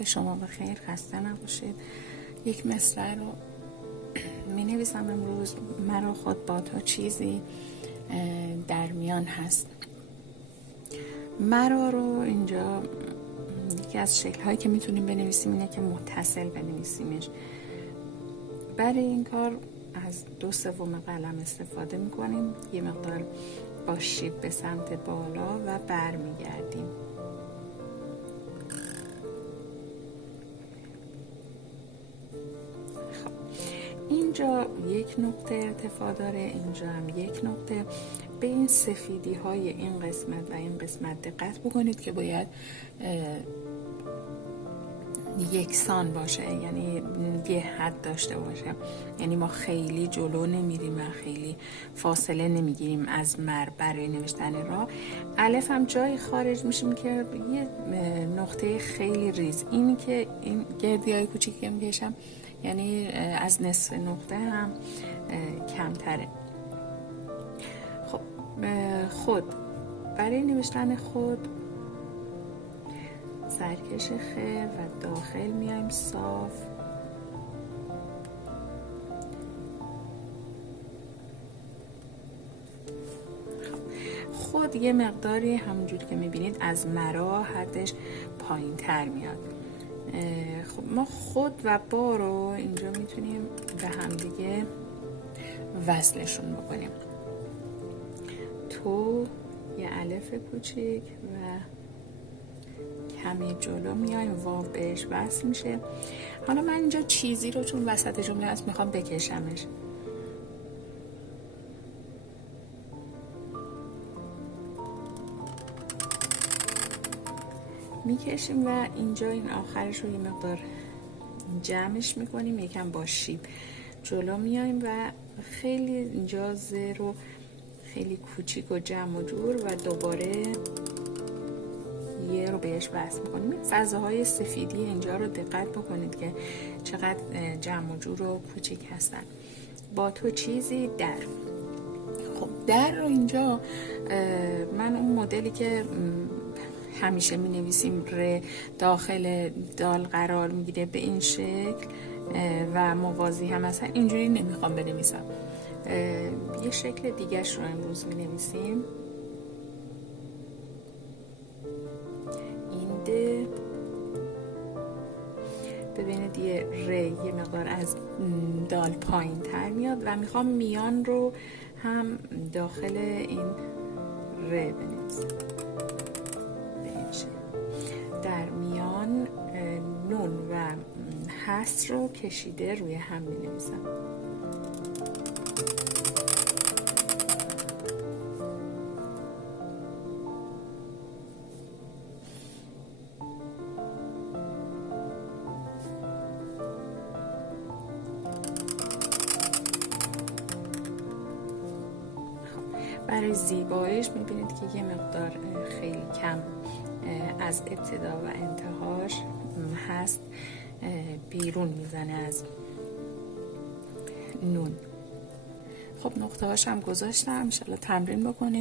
به شما بخیر، خسته نباشید. یک مصرع رو می نویسم امروز. مرا خود با تو چیزی در میان هست. مرا رو اینجا یکی از شکل‌هایی که میتونیم بنویسیم اینه که متصل بنویسیمش. برای این کار از 2/3 قلم استفاده میکنیم، یه مقدار با شیب به سمت بالا و برمیگردیم. خب اینجا یک نقطه ارتفاع داره، اینجا هم یک نقطه. به این سفیدی های این قسمت و این قسمت دقت بکنید که باید یکسان باشه، یعنی یه حد داشته باشه. یعنی ما خیلی جلو نمیریم و خیلی فاصله نمیگیریم از برای نوشتن را. الف هم جایی خارج میشیم که یه نقطه خیلی ریز، این که این گردی های کوچیکی که میکشم یعنی از نصف نقطه هم کمتره. خب خود، برای نوشتن خود سرکش خ و داخل میایم صاف. خود یه مقداری همونجور که میبینید از مرا حدش پایین تر میاد. خب ما خود و با رو اینجا میتونیم به همدیگه وصلشون بکنیم. تو یه الف کوچیک و کمی جلو میایم، واو بهش وصل میشه. حالا من اینجا چیزی رو چون وسط جمله هست میخوام بکشمش. میکشیم و اینجا این آخرش رو یه مقدار جمعش میکنیم، یکم با شیب جلو میایم و خیلی اینجا زه رو خیلی کوچیک و جمع و جور و دوباره یه رو بهش وصل میکنیم. این فضاهای سفیدی اینجا رو دقت بکنید که چقدر جمع و جور و کوچیک هستن. با تو چیزی در. خب در رو اینجا من اون مدلی که همیشه می نویسیم ر داخل دال قرار میگیره به این شکل و موازی هم هست، اینجوری نمیخوام بنویسم. یه شکل دیگهش رو امروز می نویسیم. این ده، ببینید یه ر یه مقدار از دال پایین تر میاد و میخوام میان رو هم داخل این ر بنویسم. در میان نون و هست رو کشیده روی هم می نویسم. برای زیباییش میبینید که یه مقدار خیلی کم از ابتدا و انتهاش هست بیرون میزنه از نون. خب نقطه هاش هم گذاشتم، انشالله تمرین بکنید.